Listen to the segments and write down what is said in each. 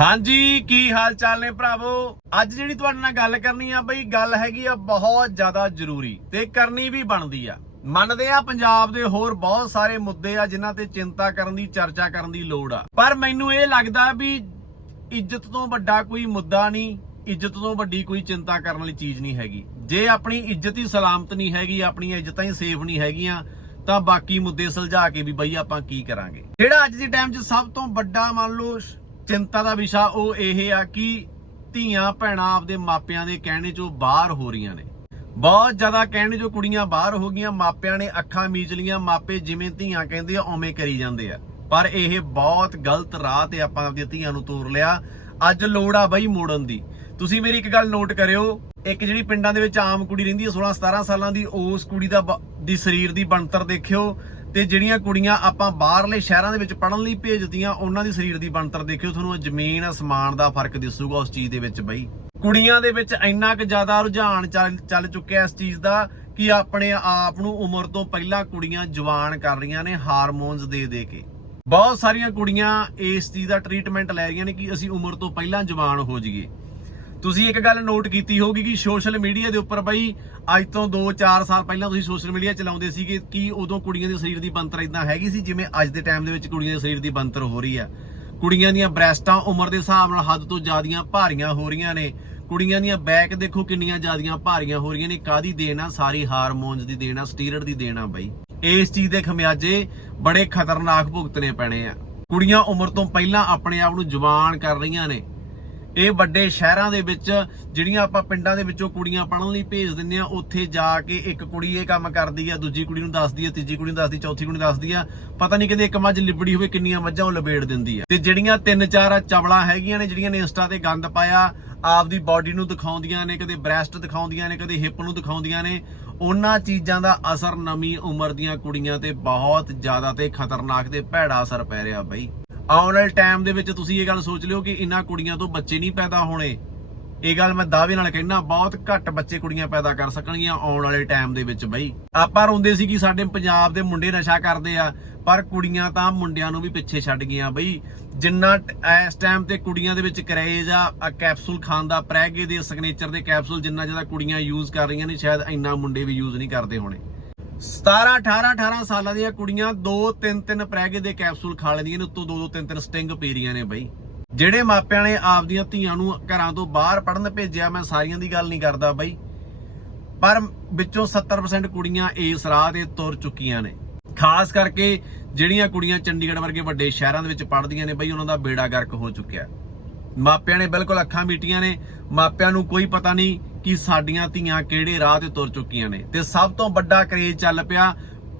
ਹਾਂਜੀ, ਕੀ ਹਾਲ ਚਾਲ ਨੇ ਭਰਾਵੋ? ਅੱਜ ਜਿਹੜੀ ਤੁਹਾਡੇ ਨਾਲ ਗੱਲ ਕਰਨੀ ਆ ਬਈ, ਗੱਲ ਹੈਗੀ ਆ ਬਹੁਤ ਜ਼ਿਆਦਾ ਜ਼ਰੂਰੀ ਤੇ ਕਰਨੀ ਵੀ ਬਣਦੀ ਆ। ਮੰਨਦੇ ਆ ਪੰਜਾਬ ਦੇ ਹੋਰ ਬਹੁਤ ਸਾਰੇ ਮੁੱਦੇ ਆ ਜਿਨ੍ਹਾਂ ਤੇ ਚਿੰਤਾ ਕਰਨ ਦੀ, ਚਰਚਾ ਕਰਨ ਦੀ ਲੋੜ ਆ। ਪਰ ਮੈਨੂੰ ਇਹ ਲੱਗਦਾ ਵੀ ਇੱਜ਼ਤ ਤੋਂ ਵੱਡਾ ਕੋਈ ਮੁੱਦਾ ਨਹੀਂ, ਇੱਜ਼ਤ ਤੋਂ ਵੱਡੀ ਕੋਈ ਚਿੰਤਾ ਕਰਨ ਵਾਲੀ ਚੀਜ਼ ਨਹੀਂ ਹੈਗੀ। ਜੇ ਆਪਣੀ ਇੱਜ਼ਤ ਹੀ ਸਲਾਮਤ ਨਹੀਂ ਹੈਗੀ, ਆਪਣੀਆਂ ਇੱਜ਼ਤਾਂ ਹੀ ਸੇਫ ਨਹੀਂ ਹੈਗੀਆਂ, ਤਾਂ ਬਾਕੀ ਮੁੱਦੇ ਸੁਲਝਾ ਕੇ ਵੀ ਬਈ ਆਪਾਂ ਕੀ ਕਰਾਂਗੇ। ਜਿਹੜਾ ਅੱਜ ਦੇ ਟਾਈਮ 'ਚ ਸਭ ਤੋਂ ਵੱਡਾ ਮੰਨ ਲਓ ਚਿੰਤਾ ਦਾ ਵਿਸ਼ਾ ਉਹ ਇਹ ਆ ਕਿ ਧੀਆਂ ਭੈਣਾਂ ਆਪਦੇ ਮਾਪਿਆਂ ਦੇ ਕਹਿਣੇ 'ਚੋਂ ਬਾਹਰ ਹੋ ਰਹੀਆਂ ਨੇ। ਬਹੁਤ ਜ਼ਿਆਦਾ ਕਹਿਣੇ 'ਚੋਂ ਕੁੜੀਆਂ ਬਾਹਰ ਹੋ ਗਈਆਂ, ਮਾਪਿਆਂ ਨੇ ਅੱਖਾਂ ਮੀਚ ਲੀਆਂ, ਮਾਪੇ ਜਿਵੇਂ ਧੀਆਂ ਕਹਿੰਦੇ ਆ, ਉਵੇਂ ਕਰੀ ਜਾਂਦੇ ਆ। ਪਰ ਇਹ ਬਹੁਤ ਗਲਤ ਰਾਹ ਤੇ ਆਪਾਂ ਆਪਦੀਆਂ ਧੀਆਂ ਨੂੰ ਤੋਰ ਲਿਆ। ਅੱਜ ਲੋੜ ਆ ਬਈ ਮੋੜਨ ਦੀ। ਤੁਸੀਂ ਮੇਰੀ ਇੱਕ ਗੱਲ ਨੋਟ ਕਰਿਓ, ਇੱਕ ਜਿਹੜੀ ਪਿੰਡਾਂ ਦੇ ਵਿੱਚ ਆਮ ਕੁੜੀ ਰਹਿੰਦੀ ਹੈ 16 17 ਸਾਲਾਂ ਦੀ, ਉਸ ਕੁੜੀ ਦਾ ਦੀ ਸਰੀਰ ਦੀ ਬਣਤਰ ਦੇਖਿਓ। ਤੇ ਜਿਹੜੀਆਂ ਕੁੜੀਆਂ ਆਪਾਂ ਬਾਹਰਲੇ ਸ਼ਹਿਰਾਂ ਦੇ ਵਿੱਚ ਪੜਨ ਲਈ ਭੇਜਦੀਆਂ, ਉਹਨਾਂ ਦੀ ਸਰੀਰ ਦੀ ਬਣਤਰ ਦੇਖਿਓ, ਤੁਹਾਨੂੰ ਜ਼ਮੀਨ, ਅਸਮਾਨ ਦਾ ਫ਼ਰਕ ਦਿਸੂਗਾ ਉਸ ਚੀਜ਼ ਦੇ ਵਿੱਚ ਬਈ। ਕੁੜੀਆਂ ਦੇ ਵਿੱਚ ਇੰਨਾ ਕੁ ਜ਼ਿਆਦਾ ਰੁਝਾਨ ਚੱਲ ਚੱਲ ਚੁੱਕਿਆ ਇਸ ਚੀਜ਼ ਦਾ ਕਿ ਆਪਣੇ ਆਪ ਨੂੰ ਉਮਰ ਤੋਂ ਪਹਿਲਾਂ ਕੁੜੀਆਂ ਜਵਾਨ ਕਰ ਰਹੀਆਂ ਨੇ ਹਾਰਮੋਨਸ ਦੇ ਦੇ ਕੇ। ਬਹੁਤ ਸਾਰੀਆਂ ਕੁੜੀਆਂ ਇਸ ਚੀਜ਼ ਦਾ ਟ੍ਰੀਟਮੈਂਟ ਲੈ ਰਹੀਆਂ ਨੇ ਕਿ ਅਸੀਂ ਉਮਰ ਤੋਂ ਪਹਿਲਾਂ ਜਵਾਨ ਹੋ ਜਾਈਏ। ਤੁਸੀਂ ਇੱਕ ਗੱਲ ਨੋਟ ਕੀਤੀ ਹੋਗੀ ਕਿ ਸੋਸ਼ਲ ਮੀਡੀਆ ਦੇ ਉੱਪਰ ਬਈ ਅੱਜ ਤੋਂ 2-4 ਸਾਲ ਪਹਿਲਾਂ ਤੁਸੀਂ ਸੋਸ਼ਲ ਮੀਡੀਆ ਚਲਾਉਂਦੇ ਸੀਗੇ ਕਿ ਉਦੋਂ ਕੁੜੀਆਂ ਦੇ ਸਰੀਰ ਦੀ ਬਣਤਰ ਇਦਾਂ ਹੈਗੀ ਸੀ ਜਿਵੇਂ ਅੱਜ ਦੇ ਟਾਈਮ ਦੇ ਵਿੱਚ ਕੁੜੀਆਂ ਦੇ ਸਰੀਰ ਦੀ ਬਣਤਰ ਹੋ ਰਹੀ ਆ। ਕੁੜੀਆਂ ਦੀਆਂ ਬ੍ਰੈਸਟਾਂ ਉਮਰ ਦੇ ਹਿਸਾਬ ਨਾਲ ਹੱਦ ਤੋਂ ਜ਼ਿਆਦੀਆਂ ਭਾਰੀਆਂ ਹੋ ਰਹੀਆਂ ਨੇ। ਕੁੜੀਆਂ ਦੀਆਂ ਬੈਕ ਦੇਖੋ ਕਿੰਨੀਆਂ ਜ਼ਿਆਦੀਆਂ ਭਾਰੀਆਂ ਹੋ ਰਹੀਆਂ ਨੇ। ਕਾਦੀ ਦੇਣ ਆ? ਸਾਰੀ ਹਾਰਮੋਨਸ ਦੀ ਦੇਣ ਆ ਸਟੀਰੋਇਡ ਦੀ ਦੇਣ ਆ ਬਈ। ਇਸ ਚੀਜ਼ ਦੇ ਖਮਿਆਜੇ ਬੜੇ ਖਤਰਨਾਕ ਭੁਗਤਣੇ ਪੈਣੇ ਆ। ਕੁੜੀਆਂ ਉਮਰ ਤੋਂ ਪਹਿਲਾਂ ਆਪਣੇ ਆਪ ਨੂੰ ਜਵਾਨ ਕਰ ਰਹੀਆਂ ਨੇ। ਇਹ ਵੱਡੇ ਸ਼ਹਿਰਾਂ ਦੇ ਵਿੱਚ ਜਿਹੜੀਆਂ ਆਪਾਂ ਪਿੰਡਾਂ ਦੇ ਵਿੱਚੋਂ ਕੁੜੀਆਂ ਪੜਨ ਲਈ ਭੇਜ ਦਿੰਦੇ ਆ, ਉੱਥੇ ਜਾ ਕੇ ਇੱਕ ਕੁੜੀ ਇਹ ਕੰਮ ਕਰਦੀ ਆ, ਦੂਜੀ ਕੁੜੀ ਨੂੰ ਦੱਸਦੀ ਆ, ਤੀਜੀ ਕੁੜੀ ਨੂੰ ਦੱਸਦੀ, ਚੌਥੀ ਕੁੜੀ ਨੂੰ ਦੱਸਦੀ ਆ, ਪਤਾ ਨਹੀਂ ਕਹਿੰਦੇ ਇੱਕ ਮੱਝ ਲਿਬੜੀ ਹੋਵੇ ਕਿੰਨੀਆਂ ਮੱਝਾਂ ਉਹ ਲਬੇੜ ਦਿੰਦੀ ਆ। ਤੇ ਜਿਹੜੀਆਂ ਤਿੰਨ ਚਾਰ ਚਵਲਾਂ ਹੈਗੀਆਂ ਨੇ, ਜਿਹੜੀਆਂ ਨੇ ਇੰਸਟਾ ਤੇ ਗੰਦ ਪਾਇਆ, ਆਪਦੀ ਬਾਡੀ ਨੂੰ ਦਿਖਾਉਂਦੀਆਂ ਨੇ, ਕਦੇ ਬ੍ਰੈਸਟ ਦਿਖਾਉਂਦੀਆਂ ਨੇ, ਕਦੇ ਹਿੱਪ ਨੂੰ ਦਿਖਾਉਂਦੀਆਂ ਨੇ, ਉਹਨਾਂ ਚੀਜ਼ਾਂ ਦਾ ਅਸਰ ਨਵੀਂ ਉਮਰ ਦੀਆਂ ਕੁੜੀਆਂ ਤੇ ਬਹੁਤ ਜ਼ਿਆਦਾ ਤੇ ਖਤਰਨਾਕ ਤੇ ਭੈੜਾ ਅਸਰ ਪੈ ਰਿਹਾ ਬਈ। ਆਉਣ ਵਾਲੇ ਟਾਈਮ ਦੇ ਵਿੱਚ ਤੁਸੀਂ ਇਹ ਗੱਲ ਸੋਚ ਲਿਓ ਕਿ ਇਹਨਾਂ ਕੁੜੀਆਂ ਤੋਂ ਬੱਚੇ ਨਹੀਂ ਪੈਦਾ ਹੋਣੇ। ਇਹ ਗੱਲ ਮੈਂ ਦਾਅਵੇ ਨਾਲ ਕਹਿਣਾ ਬਹੁਤ ਘੱਟ ਬੱਚੇ ਕੁੜੀਆਂ ਪੈਦਾ ਕਰ ਸਕਣਗੀਆਂ ਆਉਣ ਵਾਲੇ ਟਾਈਮ ਦੇ ਵਿੱਚ ਬਈ। ਆਪਾਂ ਰੋਂਦੇ ਸੀ ਕਿ ਸਾਡੇ ਪੰਜਾਬ ਦੇ ਮੁੰਡੇ ਨਸ਼ਾ ਕਰਦੇ ਆ, ਪਰ ਕੁੜੀਆਂ ਤਾਂ ਮੁੰਡਿਆਂ ਨੂੰ ਵੀ ਪਿੱਛੇ ਛੱਡ ਗਈਆਂ ਬਈ। ਜਿੰਨਾ ਇਸ ਟਾਈਮ ਤੇ ਕੁੜੀਆਂ ਦੇ ਵਿੱਚ ਕਰੇਜ ਆ ਆ ਕੈਪਸੂਲ ਖਾਣ ਦਾ, ਪ੍ਰੈਗੇ ਦੇ ਸਿਗਨੇਚਰ ਦੇ ਕੈਪਸੂਲ ਜਿੰਨਾ ਜ਼ਿਆਦਾ ਕੁੜੀਆਂ ਯੂਜ਼ ਕਰ ਰਹੀਆਂ ਨੇ, ਸ਼ਾਇਦ ਇੰਨਾ ਮੁੰਡੇ ਵੀ ਯੂਜ਼ ਨਹੀਂ ਕਰਦੇ ਹੋਣੇ। 17 18 18 ਸਾਲਾਂ ਦੀਆਂ ਕੁੜੀਆਂ 2 3 3 ਪ੍ਰੈਗੇ ਦੇ ਕੈਪਸੂਲ ਖਾ ਲੈਂਦੀਆਂ ਨੇ, ਉੱਤੋਂ 2 2 3 3 ਸਟਿੰਗ ਪੀ ਰਹੀਆਂ ਨੇ ਬਈ। ਜਿਹੜੇ ਮਾਪਿਆਂ ਨੇ ਆਪਦੀਆਂ ਧੀਆਂ ਨੂੰ ਘਰਾਂ ਤੋਂ ਬਾਹਰ ਪੜਨ ਭੇਜਿਆ, ਮੈਂ ਸਾਰੀਆਂ ਦੀ ਗੱਲ ਨਹੀਂ ਕਰਦਾ ਬਈ। ਪਰ ਵਿੱਚੋਂ 70% ਕੁੜੀਆਂ ਇਸ ਰਾਹ ਤੇ ਤੁਰ ਚੁੱਕੀਆਂ ਨੇ। ਖਾਸ ਕਰਕੇ ਜਿਹੜੀਆਂ ਕੁੜੀਆਂ ਚੰਡੀਗੜ੍ਹ ਵਰਗੇ ਵੱਡੇ ਸ਼ਹਿਰਾਂ ਦੇ ਵਿੱਚ ਪੜ੍ਹਦੀਆਂ ਨੇ ਬਈ, ਉਹਨਾਂ ਦਾ ਬੇੜਾ ਗਰਕ ਹੋ ਚੁੱਕਿਆ। ਮਾਪਿਆਂ ਨੇ ਬਿਲਕੁਲ ਅੱਖਾਂ ਮੀਟੀਆਂ ਨੇ। ਮਾਪਿਆਂ ਨੂੰ ਕੋਈ ਪਤਾ ਨਹੀਂ ਕਿ ਸਾਡੀਆਂ ਧੀਆਂ ਕਿਹੜੇ ਰਾਹ ਤੇ ਤੁਰ ਚੁੱਕੀਆਂ ਨੇ। ਤੇ ਸਭ ਤੋਂ ਵੱਡਾ ਕਰੇਜ ਚੱਲ ਪਿਆ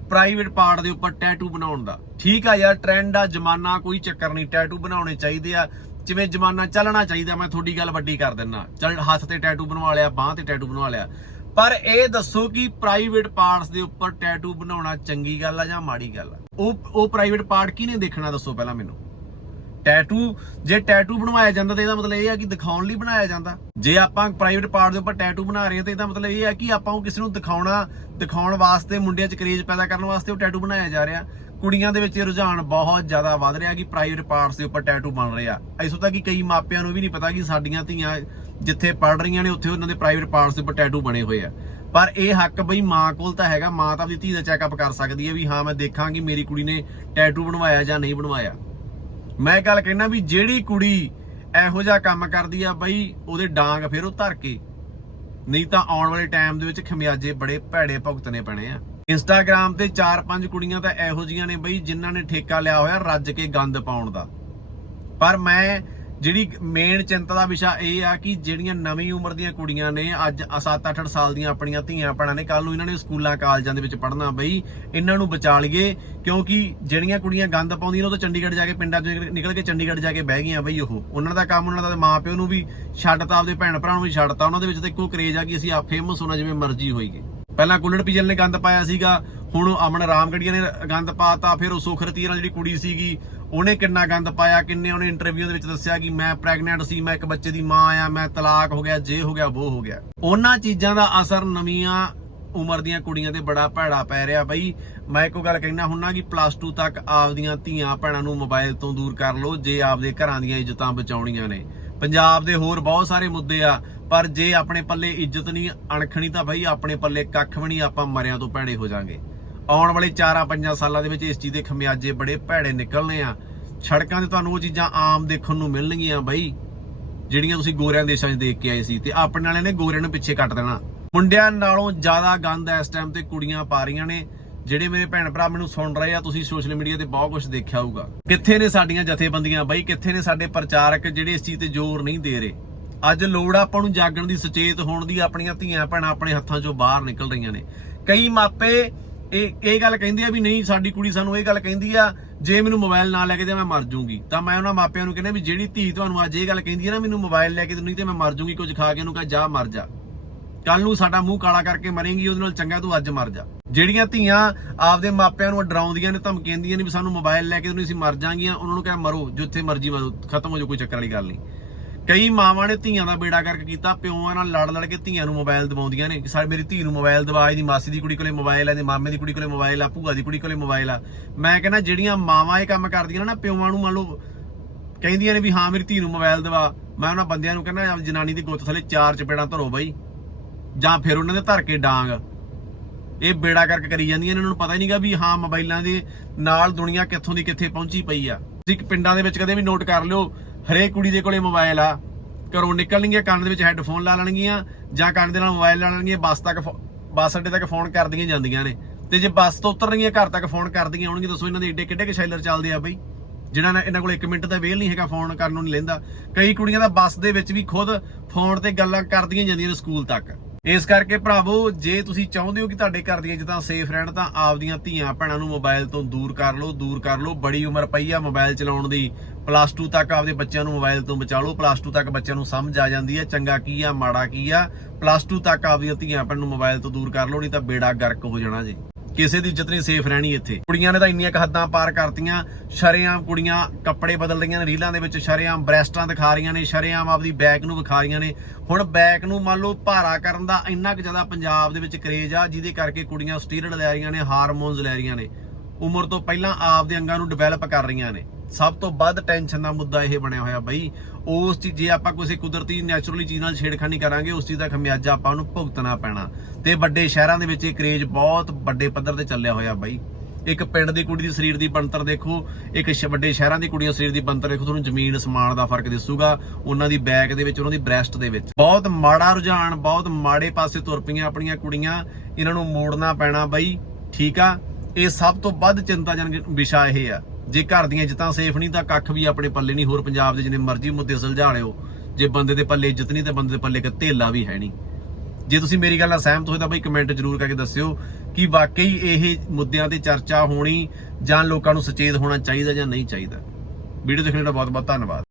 ਪ੍ਰਾਈਵੇਟ ਪਾਰਟ ਦੇ ਉੱਪਰ ਟੈਟੂ ਬਣਾਉਣ ਦਾ। ਠੀਕ ਆ ਯਾਰ ਟ੍ਰੈਂਡ ਆ, ਜਮਾਨਾ ਕੋਈ ਚੱਕਰ ਨਹੀਂ, ਟੈਟੂ ਬਣਾਉਣੇ ਚਾਹੀਦੇ ਆ। ਜਿਵੇਂ ਜਮਾਨਾ ਚੱਲਣਾ ਚਾਹੀਦਾ, ਮੈਂ ਤੁਹਾਡੀ ਗੱਲ ਵੱਡੀ ਕਰ ਦਿੰਨਾ। ਚੱਲ, ਹੱਥ ਤੇ ਟੈਟੂ ਬਣਵਾ ਲਿਆ, ਬਾਹ ਤੇ ਟੈਟੂ ਬਣਵਾ ਲਿਆ। ਪਰ ਇਹ ਦੱਸੋ ਕਿ ਪ੍ਰਾਈਵੇਟ ਪਾਰਟਸ ਦੇ ਉੱਪਰ ਟੈਟੂ ਬਣਾਉਣਾ ਚੰਗੀ ਗੱਲ ਆ ਜਾਂ ਮਾੜੀ ਗੱਲ ਆ? ਉਹ ਉਹ ਪ੍ਰਾਈਵੇਟ ਪਾਰਟ ਕਿਹਨੇ ਦੇਖਣਾ, ਦੱਸੋ ਪਹਿਲਾਂ ਮੈਨੂੰ। ਟੈਟੂ ਜੇ ਟੈਟੂ ਬਣਵਾਇਆ ਜਾਂਦਾ ਤਾਂ ਇਹਦਾ ਮਤਲਬ ਇਹ ਆ ਕਿ ਦਿਖਾਉਣ ਲਈ ਬਣਾਇਆ ਜਾਂਦਾ। ਜੇ ਆਪਾਂ ਪ੍ਰਾਈਵੇਟ ਪਾਰਟ ਦੇ ਉੱਪਰ ਟੈਟੂ ਬਣਾ ਰਹੇ ਹਾਂ ਤਾਂ ਇਹਦਾ ਮਤਲਬ ਇਹ ਆ ਕਿ ਆਪਾਂ ਉਹ ਕਿਸੇ ਨੂੰ ਦਿਖਾਉਣਾ, ਦਿਖਾਉਣ ਵਾਸਤੇ, ਮੁੰਡਿਆਂ 'ਚ ਕਰੇਜ ਪੈਦਾ ਕਰਨ ਵਾਸਤੇ ਉਹ ਟੈਟੂ ਬਣਾਇਆ ਜਾ ਰਿਹਾ। ਕੁੜੀਆਂ ਦੇ ਵਿੱਚ ਇਹ ਰੁਝਾਨ ਬਹੁਤ ਜ਼ਿਆਦਾ ਵੱਧ ਰਿਹਾ ਕਿ ਪ੍ਰਾਈਵੇਟ ਪਾਰਟਸ ਦੇ ਉੱਪਰ ਟੈਟੂ ਬਣ ਰਿਹਾ ਇਸੋ ਤੱਕ ਕਿ ਕਈ ਮਾਪਿਆਂ ਨੂੰ ਵੀ ਨਹੀਂ ਪਤਾ ਕਿ ਸਾਡੀਆਂ ਧੀਆਂ ਜਿੱਥੇ ਪੜ ਰਹੀਆਂ ਨੇ, ਉੱਥੇ ਉਹਨਾਂ ਦੇ ਪ੍ਰਾਈਵੇਟ ਪਾਰਟਸ ਦੇ ਉੱਪਰ ਟੈਟੂ ਬਣੇ ਹੋਏ ਆ। ਪਰ ਇਹ ਹੱਕ ਬਈ ਮਾਂ ਕੋਲ ਤਾਂ ਹੈਗਾ, ਮਾਂ ਤਾਂ ਆਪਣੀ ਧੀ ਦਾ ਚੈੱਕਅਪ ਕਰ ਸਕਦੀ ਹੈ ਵੀ ਹਾਂ, ਮੈਂ ਦੇਖਾਂ ਕਿ ਮੇਰੀ ਕੁੜੀ ਨੇ ਟੈਟੂ ਬਣਵਾਇਆ ਜਾਂ ਨਹੀਂ ਬਣਵਾਇਆ। ਮੈਂ ਇਹ ਗੱਲ ਕਹਿਣਾ ਵੀ ਜਿਹੜੀ ਕੁੜੀ ਇਹੋ ਜਿਹਾ ਕੰਮ ਕਰਦੀ ਆ ਬਈ, ਉਹਦੇ ਡਾਂਗ ਫਿਰ ਉਹ ਧਰ ਕੇ। ਨਹੀਂ ਤਾਂ ਆਉਣ ਵਾਲੇ ਟਾਈਮ ਦੇ ਵਿੱਚ ਖਮਿਆਜੇ ਬੜੇ ਭੈੜੇ ਭੁਗਤਣੇ ਪੈਣੇ ਆ। ਇੰਸਟਾਗ੍ਰam ਤੇ 4-5 ਕੁੜੀਆਂ ਤਾਂ ਇਹੋ ਜੀਆਂ ਨੇ ਬਈ, ਜਿਨ੍ਹਾਂ ਨੇ ਠੇਕਾ ਲਿਆ ਹੋਇਆ ਰੱਜ ਕੇ ਗੰਦ ਪਾਉਣ ਦਾ। ਪਰ ਮੈਂ ਜਿਹੜੀ ਮੇਨ ਚਿੰਤਾ ਦਾ ਵਿਸ਼ਾ ਇਹ ਆ ਕਿ ਜਿਹੜੀਆਂ ਨਵੀਂ ਉਮਰ ਦੀਆਂ ਕੁੜੀਆਂ ਨੇ, ਅੱਜ 7-8 ਸਾਲ ਦੀਆਂ ਆਪਣੀਆਂ ਧੀਆਂ ਭੈਣਾਂ ਨੇ ਕੱਲ ਨੂੰ ਇਹਨਾਂ ਨੇ ਸਕੂਲਾਂ, ਕਾਲਜਾਂ ਦੇ ਵਿੱਚ ਪੜ੍ਹਨਾ ਬਈ, ਇਹਨਾਂ ਨੂੰ ਬਚਾ ਲਈਏ, ਕਿਉਂਕਿ ਜਿਹੜੀਆਂ ਕੁੜੀਆਂ ਗੰਦ ਪਾਉਂਦੀਆਂ ਉਹ ਤਾਂ ਚੰਡੀਗੜ੍ਹ ਜਾ ਕੇ ਪਿੰਡਾਂ ਚੋਂ ਨਿਕਲ ਕੇ ਚੰਡੀਗੜ੍ਹ ਜਾ ਕੇ ਬਹਿ ਗਈਆਂ ਬਈ ਉਹ। ਉਹਨਾਂ ਦਾ ਕੰਮ ਉਹਨਾਂ ਦਾ ਮਾਪਿਓ ਨੂੰ ਵੀ ਛੱਡਤਾ ਆਪਦੇ ਭੈਣ ਭਰਾ ਨੂੰ ਵੀ ਛੱਡਤਾ ਉਹਨਾਂ ਦੇ ਵਿੱਚ ਤਾਂ ਇੱਕੋ ਕਰੇਜ ਆ ਕਿ ਅਸੀਂ ਆਪ ਫੇਮਸ ਹੋਣਾ ਜਿਵੇਂ ਮਰਜ਼ੀ ਹੋਈਏ। ਪਹਿਲਾਂ ਕੁੱਲੜ ਪੀਜਲ ਨੇ ਗੰਦ ਪਾਇਆ ਸੀਗਾ, ਹੁਣ ਅਮਨ ਰਾਮਗੜੀਆ ਨੇ ਗੰਦ ਪਾਤਾ, ਫਿਰ ਉਹ ਸੁਖਰਤੀ ਨਾਲ ਜਿਹੜੀ ਕੁੜੀ ਸੀਗੀ ਉਹਨੇ ਕਿੰਨਾ ਗੰਦ ਪਾਇਆ, ਕਿੰਨੇ ਉਹਨੇ ਇੰਟਰਵਿਊ ਦੇ ਵਿੱਚ ਦੱਸਿਆ ਕਿ ਮੈਂ ਪ੍ਰੈਗਨੈਂਟ ਸੀ, ਮੈਂ ਇੱਕ ਬੱਚੇ ਦੀ ਮਾਂ ਆ, ਮੈਂ ਤਲਾਕ ਹੋ ਗਿਆ, ਜੇ ਹੋ ਗਿਆ ਉਹ ਹੋ ਗਿਆ। ਉਹਨਾਂ ਚੀਜ਼ਾਂ ਦਾ ਅਸਰ ਨਵੀਆਂ ਉਮਰ ਦੀਆਂ ਕੁੜੀਆਂ ਤੇ ਬੜਾ ਭੈੜਾ ਪੈ ਰਿਹਾ ਬਈ। ਮੈਂ ਇੱਕੋ ਗੱਲ ਕਹਿਣਾ ਹੁੰਨਾ ਕਿ ਪਲੱਸ 2 ਤੱਕ ਆਪਦੀਆਂ ਧੀਆਂ ਭੈਣਾਂ ਨੂੰ ਮੋਬਾਈਲ ਤੋਂ ਦੂਰ ਕਰ ਲਓ, ਜੇ ਆਪਦੇ ਘਰਾਂ ਦੀਆਂ ਇੱਜ਼ਤਾਂ ਬਚਾਉਣੀਆਂ ਨੇ। ਪੰਜਾਬ ਦੇ ਹੋਰ ਬਹੁਤ ਸਾਰੇ ਮੁੱਦੇ ਆ, ਪਰ ਜੇ ਆਪਣੇ ਪੱਲੇ ਇੱਜ਼ਤ ਨਹੀਂ, ਅਣਖਣੀ ਤਾਂ ਬਈ ਆਪਣੇ ਪੱਲੇ ਕੱਖ ਵੀ ਨਹੀਂ, ਆਪਾਂ ਮਰਿਆਂ ਤੋਂ ਭੈੜੇ ਹੋ ਜਾਾਂਗੇ। ਆਉਣ ਵਾਲੇ 4-5 ਸਾਲਾਂ ਦੇ ਵਿੱਚ ਇਸ ਚੀਜ਼ ਦੇ ਖਮਿਆਜੇ ਬੜੇ ਭੈੜੇ ਨਿਕਲਣੇ ਆ। ਸੜਕਾਂ ਤੇ ਤੁਹਾਨੂੰ ਉਹ ਚੀਜ਼ਾਂ ਆਮ ਦੇਖਣ ਨੂੰ ਮਿਲਣਗੀਆਂ ਬਈ, ਜਿਹੜੀਆਂ ਤੁਸੀਂ ਗੋਰਿਆਂ ਦੇਸ਼ਾਂ 'ਚ ਦੇਖ ਕੇ ਆਏ ਸੀ ਤੇ ਆਪਣੇ ਵਾਲਿਆਂ ਨੇ ਗੋਰਿਆਂ ਨੂੰ ਪਿੱਛੇ ਕੱਟ ਦੇਣਾ। ਮੁੰਡਿਆਂ ਨਾਲੋਂ ਜ਼ਿਆਦਾ ਗੰਦ ਇਸ ਟਾਈਮ ਤੇ ਕੁੜੀਆਂ ਪਾ ਰਹੀਆਂ ਨੇ। ਜਿਹੜੇ ਮੇਰੇ ਭੈਣ ਭਰਾ ਮੈਨੂੰ ਸੁਣ ਰਹੇ ਆ, ਤੁਸੀਂ ਸੋਸ਼ਲ ਮੀਡੀਆ ਤੇ ਬਹੁਤ ਕੁਝ ਦੇਖਿਆ ਹੋਊਗਾ। ਕਿੱਥੇ ਨੇ ਸਾਡੀਆਂ ਜਥੇਬੰਦੀਆਂ ਬਈ? ਕਿੱਥੇ ਨੇ ਸਾਡੇ ਪ੍ਰਚਾਰਕ ਜਿਹੜੇ ਇਸ ਚੀਜ਼ ਤੇ ਜ਼ੋਰ ਨਹੀਂ ਦੇ ਰਹੇ? ਅੱਜ ਲੋੜ ਆਪਾਂ ਨੂੰ ਜਾਗਣ ਦੀ, ਸੁਚੇਤ ਹੋਣ ਦੀ, ਆਪਣੀਆਂ ਧੀਆਂ ਭੈਣਾਂ ਆਪਣੇ ਹੱਥਾਂ 'ਚੋਂ ਬਾਹਰ ਨਿਕਲ ਰਹੀਆਂ ਨੇ। ਕਈ ਮਾਪੇ ਇਹ ਇਹ ਗੱਲ ਕਹਿੰਦੇ ਆ ਵੀ ਨਹੀਂ, ਸਾਡੀ ਕੁੜੀ ਸਾਨੂੰ ਇਹ ਗੱਲ ਕਹਿੰਦੀ ਆ, ਜੇ ਮੈਨੂੰ ਮੋਬਾਈਲ ਨਾ ਲੈ ਕੇ ਦੇ ਮੈਂ ਮਰ ਜੂੰਗੀ। ਤਾਂ ਮੈਂ ਉਹਨਾਂ ਮਾਪਿਆਂ ਨੂੰ ਕਹਿੰਦਾ ਵੀ ਜਿਹੜੀ ਧੀ ਤੁਹਾਨੂੰ ਅੱਜ ਇਹ ਗੱਲ ਕਹਿੰਦੀ ਹੈ ਨਾ, ਮੈਨੂੰ ਮੋਬਾਈਲ ਲੈ ਕੇ ਦੇ ਨਹੀਂ ਤੇ ਮੈਂ ਮਰ ਜੂੰਗੀ, ਕੁਝ ਖਾ ਕੇ ਉਹਨੂੰ ਕਹ, ਜਾ ਮਰ ਜਾ। ਕੱਲ ਨੂੰ ਸਾਡਾ ਮੂੰਹ ਕਾਲਾ ਕਰਕੇ ਮਰੇਂਗੀ, ਉਹਦੇ ਨਾਲ ਚੰਗਾ ਤੂੰ ਅੱਜ ਮਰ ਜਾ। ਜਿਹੜੀਆਂ ਧੀਆਂ ਆਪਦੇ ਮਾਪਿਆਂ ਨੂੰ ਡਰਾਉਂਦੀਆਂ ਨੇ, ਧਮਕੀਆਂ ਨੇ ਵੀ ਸਾਨੂੰ ਮੋਬਾਈਲ ਲੈ ਕੇ ਦੇ ਅਸੀਂ ਮਰ ਜਾਾਂਗੀਆਂ, ਉਹਨਾਂ ਨੂੰ ਕਹਿ, ਮਰੋ, ਜਿੱਥੇ ਮਰਜ਼ੀ ਮਰੋ, ਖਤਮ ਹੋ ਜਾ ਕੋਈ ਚੱਕਰ ਵਾਲੀ ਗੱਲ ਨਹੀਂ। ਕਈ ਮਾਵਾਂ ਨੇ ਧੀਆਂ ਦਾ ਬੇੜਾ ਕਰਕੇ ਕੀਤਾ, ਪਿਓਾਂ ਨਾਲ ਲੜ ਲੜ ਕੇ ਧੀਆਂ ਨੂੰ ਮੋਬਾਈਲ ਦਵਾਉਂਦੀਆਂ ਨੇ। ਕਿ ਮੇਰੀ ਧੀ ਨੂੰ ਮੋਬਾਈਲ ਦਵਾ, ਇਹਦੀ ਮਾਸੀ ਦੀ ਕੁੜੀ ਕੋਲੇ ਮੋਬਾਈਲ ਆ, ਇਹਦੇ ਮਾਮੇ ਦੀ ਕੁੜੀ ਕੋਲੇ ਮੋਬਾਈਲ ਆ, ਭੂਆ ਦੀ ਕੁੜੀ ਕੋਲੇ ਮੋਬਾਈਲ ਆ। ਮੈਂ ਕਹਿੰਦਾ ਜਿਹੜੀਆਂ ਮਾਵਾਂ ਇਹ ਕੰਮ ਕਰਦੀਆਂ ਨੇ ਨਾ, ਪਿਓਾਂ ਨੂੰ ਮੰਨ ਲਓ, ਕਹਿੰਦੀਆਂ ਨੇ ਵੀ ਹਾਂ, ਮੇਰੀ ਧੀ ਨੂੰ ਮੋਬਾਈਲ ਦਵਾ। ਮੈਂ ਉਹਨਾਂ ਬੰਦਿਆਂ ਨੂੰ ਕਹਿੰਦਾ ਜਨਾਨੀ ਦੀ ਗੁੱਤ ਥੱਲੇ ਚਾਰ ਚਪੇੜਾਂ ਧਰੋ ਬਾਈ। ਜਾਂ ਫਿਰ ਉਹਨਾਂ ਦੇ ਧਰ ਕੇ ਡਾਂਗ। ਇਹ ਬੇੜਾ ਕਰਕੇ ਕਰੀ ਜਾਂਦੀਆਂ ਨੇ, ਇਹਨਾਂ ਨੂੰ ਪਤਾ ਹੀ ਨਹੀਂਗਾ ਵੀ ਹਾਂ, ਮੋਬਾਈਲਾਂ ਦੇ ਨਾਲ ਦੁਨੀਆ ਕਿੱਥੋਂ ਦੀ ਕਿੱਥੇ ਪਹੁੰਚੀ ਪਈ ਆ। ਤੁਸੀਂ ਪਿੰਡਾਂ ਦੇ ਵਿੱਚ ਕਦੇ ਵੀ ਨੋਟ ਕਰ ਲਿਓ ਹਰੇਕ ਕੁੜੀ ਦੇ ਕੋਲੇ ਮੋਬਾਈਲ ਆ। ਘਰੋਂ ਨਿਕਲਣਗੀਆਂ, ਕੰਨ ਦੇ ਵਿੱਚ ਹੈੱਡਫੋਨ ਲਾ ਲੈਣਗੀਆਂ, ਜਾਂ ਕੰਨ ਦੇ ਨਾਲ ਮੋਬਾਈਲ ਲਾ ਲੈਣਗੀਆਂ, ਬੱਸ ਤੱਕ ਫੋ- ਬੱਸ ਅੱਡੇ ਤੱਕ ਫੋਨ ਕਰਦੀਆਂ ਜਾਂਦੀਆਂ ਨੇ। ਤੇ ਜੇ ਬੱਸ ਤੋਂ ਉਤਰਨਗੀਆਂ, ਘਰ ਤੱਕ ਫੋਨ ਕਰਦੀਆਂ ਹੋਣਗੀਆਂ ਦੱਸੋ ਇਹਨਾਂ ਦੇ ਏਡੇ ਕਿੱਡੇ ਕਿ ਸ਼ੈਲਰ ਚੱਲਦੇ ਆ ਬਈ ਜਿਹਨਾਂ ਨੇ ਇਹਨਾਂ ਕੋਲ 1 ਮਿੰਟ ਦਾ ਵੇਲ ਨਹੀਂ ਹੈਗਾ ਫੋਨ ਕਰਨ ਨੂੰ, ਨਹੀਂ ਲੈਂਦਾ। ਕਈ ਕੁੜੀਆਂ ਦਾ ਬੱਸ ਦੇ ਵਿੱਚ ਵੀ ਖੁਦ ਫੋਨ ਤੇ ਗੱਲਾਂ ਕਰਦੀਆਂ ਜਾਂਦੀਆਂ ਨੇ ਸਕੂਲ ਤੱਕ। ਇਸ ਕਰਕੇ ਭਰਾਵੋ, ਜੇ ਤੁਸੀਂ ਚਾਹੁੰਦੇ ਹੋ ਕਿ ਤੁਹਾਡੇ ਘਰ ਦੀਆਂ ਜਿੱਦਾਂ ਸੇਫ ਰਹਿਣ, ਤਾਂ ਆਪਦੀਆਂ ਧੀਆਂ ਭੈਣਾਂ ਨੂੰ ਮੋਬਾਈਲ ਤੋਂ ਦੂਰ ਕਰ ਲਓ, ਦੂਰ ਕਰ ਲਓ। ਬੜੀ ਉਮਰ ਪਈ ਆ ਮੋਬਾਈਲ ਚਲਾਉਣ ਦੀ। ਪਲੱਸ 2 ਤੱਕ ਆਪਦੇ ਬੱਚਿਆਂ ਨੂੰ ਮੋਬਾਈਲ ਤੋਂ ਬਚਾ ਲਓ। ਪਲੱਸ 2 ਤੱਕ ਬੱਚਿਆਂ ਨੂੰ ਸਮਝ ਆ ਜਾਂਦੀ ਹੈ ਚੰਗਾ ਕੀ ਆ, ਮਾੜਾ ਕੀ ਆ। ਪਲੱਸ 2 ਤੱਕ ਆਪਦੀਆਂ ਧੀਆਂ ਭੈਣਾਂ ਨੂੰ ਮੋਬਾਈਲ ਤੋਂ ਦੂਰ ਕਰ ਲਓ, ਨਹੀਂ ਤਾਂ ਬੇੜਾ ਗਰਕ ਹੋ ਜਾਣਾ ਜੀ। ਕਿਸੇ ਦੀ ਇੱਜ਼ਤ ਨਹੀਂ, ਸੇਫ ਰਹਿਣੀ ਇੱਥੇ। ਕੁੜੀਆਂ ਨੇ ਤਾਂ ਇੰਨੀਆਂ ਕੁ ਹੱਦਾਂ ਪਾਰ ਕਰਤੀਆਂ, ਸ਼ਰੇਆਮ ਕੁੜੀਆਂ ਕੱਪੜੇ ਬਦਲ ਰਹੀਆਂ ਨੇ, ਰੀਲਾਂ ਦੇ ਵਿੱਚ ਸ਼ਰੇਆਮ ਬ੍ਰੈਸਟਾਂ ਦਿਖਾ ਰਹੀਆਂ ਨੇ, ਸ਼ਰੇਆਮ ਆਪਦੀ ਬੈਕ ਨੂੰ ਵਿਖਾ ਰਹੀਆਂ ਨੇ। ਹੁਣ ਬੈਕ ਨੂੰ ਮੰਨ ਲਓ ਭਾਰਾ ਕਰਨ ਦਾ ਇੰਨਾ ਕੁ ਜ਼ਿਆਦਾ ਪੰਜਾਬ ਦੇ ਵਿੱਚ ਕਰੇਜ ਆ, ਜਿਹਦੇ ਕਰਕੇ ਕੁੜੀਆਂ ਸਟੀਰੋਇਡ ਲੈ ਰਹੀਆਂ ਨੇ ਹਾਰਮੋਨਸ ਲੈ ਰਹੀਆਂ ਨੇ। ਉਮਰ ਤੋਂ ਪਹਿਲਾਂ ਆਪਦੇ ਅੰਗਾਂ ਨੂੰ ਡਿਵੈਲਪ ਕਰ ਰਹੀਆਂ ਨੇ। ਸਭ ਤੋਂ ਵੱਧ ਟੈਨਸ਼ਨ ਦਾ ਮੁੱਦਾ ਇਹ ਬਣਿਆ ਹੋਇਆ ਬਈ, ਉਸ ਚੀਜ਼, ਜੇ ਆਪਾਂ ਕਿਸੇ ਕੁਦਰਤੀ ਨੈਚੁਰਲੀ ਚੀਜ਼ ਨਾਲ ਛੇੜਖਾਨੀ ਕਰਾਂਗੇ, ਉਸ ਚੀਜ਼ ਦਾ ਖਮਿਆਜਾ ਆਪਾਂ ਨੂੰ ਭੁਗਤਣਾ ਪੈਣਾ। ਤੇ ਵੱਡੇ ਸ਼ਹਿਰਾਂ ਦੇ ਵਿੱਚ ਇਹ ਕਰੇਜ ਬਹੁਤ ਵੱਡੇ ਪੱਧਰ ਤੇ ਚੱਲਿਆ ਹੋਇਆ ਬਈ। ਇੱਕ ਪਿੰਡ ਦੀ ਕੁੜੀ ਦੀ ਸਰੀਰ ਦੀ ਬਣਤਰ ਦੇਖੋ, ਇੱਕ ਸ਼- ਵੱਡੇ ਸ਼ਹਿਰਾਂ ਦੀ ਕੁੜੀਆਂ ਸਰੀਰ ਦੀ ਬਣਤਰ ਦੇਖੋ, ਤੁਹਾਨੂੰ ਜ਼ਮੀਨ ਸਮਾਨ ਦਾ ਫ਼ਰਕ ਦਿਸੂਗਾ, ਉਹਨਾਂ ਦੀ ਬੈਕ ਦੇ ਵਿੱਚ, ਉਹਨਾਂ ਦੀ ਬ੍ਰੈਸਟ ਦੇ ਵਿੱਚ। ਬਹੁਤ ਮਾੜਾ ਰੁਝਾਨ, ਬਹੁਤ ਮਾੜੇ ਪਾਸੇ ਤੁਰ ਪਈਆਂ ਆਪਣੀਆਂ ਕੁੜੀਆਂ, ਇਹਨਾਂ ਨੂੰ ਮੋੜਨਾ ਪੈਣਾ ਬਈ, ਠੀਕ ਆ? ਇਹ ਸਭ ਤੋਂ ਵੱਧ ਚਿੰਤਾਜਨਕ ਵਿਸ਼ਾ ਇਹ ਆ। ਜੇ ਘਰ ਦੀਆਂ ਇੱਜ਼ਤਾਂ ਸੇਫ ਨਹੀਂ, ਤਾਂ ਕੱਖ ਵੀ ਆਪਣੇ ਪੱਲੇ ਨਹੀਂ। ਹੋਰ ਪੰਜਾਬ ਦੇ ਜਿੰਨੇ ਮਰਜ਼ੀ ਮੁੱਦੇ ਸੁਲਝਾ ਲਿਓ ਜੇ ਬੰਦੇ ਦੇ ਪੱਲੇ ਇੱਜ਼ਤ ਨਹੀਂ, ਤਾਂ ਬੰਦੇ ਦੇ ਪੱਲੇ ਇੱਕ ਧੇਲਾ ਵੀ ਹੈ ਨਹੀਂ। ਜੇ ਤੁਸੀਂ ਮੇਰੀ ਗੱਲ ਨਾਲ ਸਹਿਮਤ ਹੋਏ, ਤਾਂ ਬਈ ਕਮੈਂਟ ਜ਼ਰੂਰ ਕਰਕੇ ਦੱਸਿਓ ਕਿ ਵਾਕਈ ਇਹ ਮੁੱਦਿਆਂ ਤੇ ਚਰਚਾ ਹੋਣੀ ਜਾਂ ਲੋਕਾਂ ਨੂੰ ਸੁਚੇਤ ਹੋਣਾ ਚਾਹੀਦਾ ਜਾਂ ਨਹੀਂ ਚਾਹੀਦਾ। ਵੀਡੀਓ ਦੇਖਣ ਦਾ ਬਹੁਤ ਬਹੁਤ ਧੰਨਵਾਦ।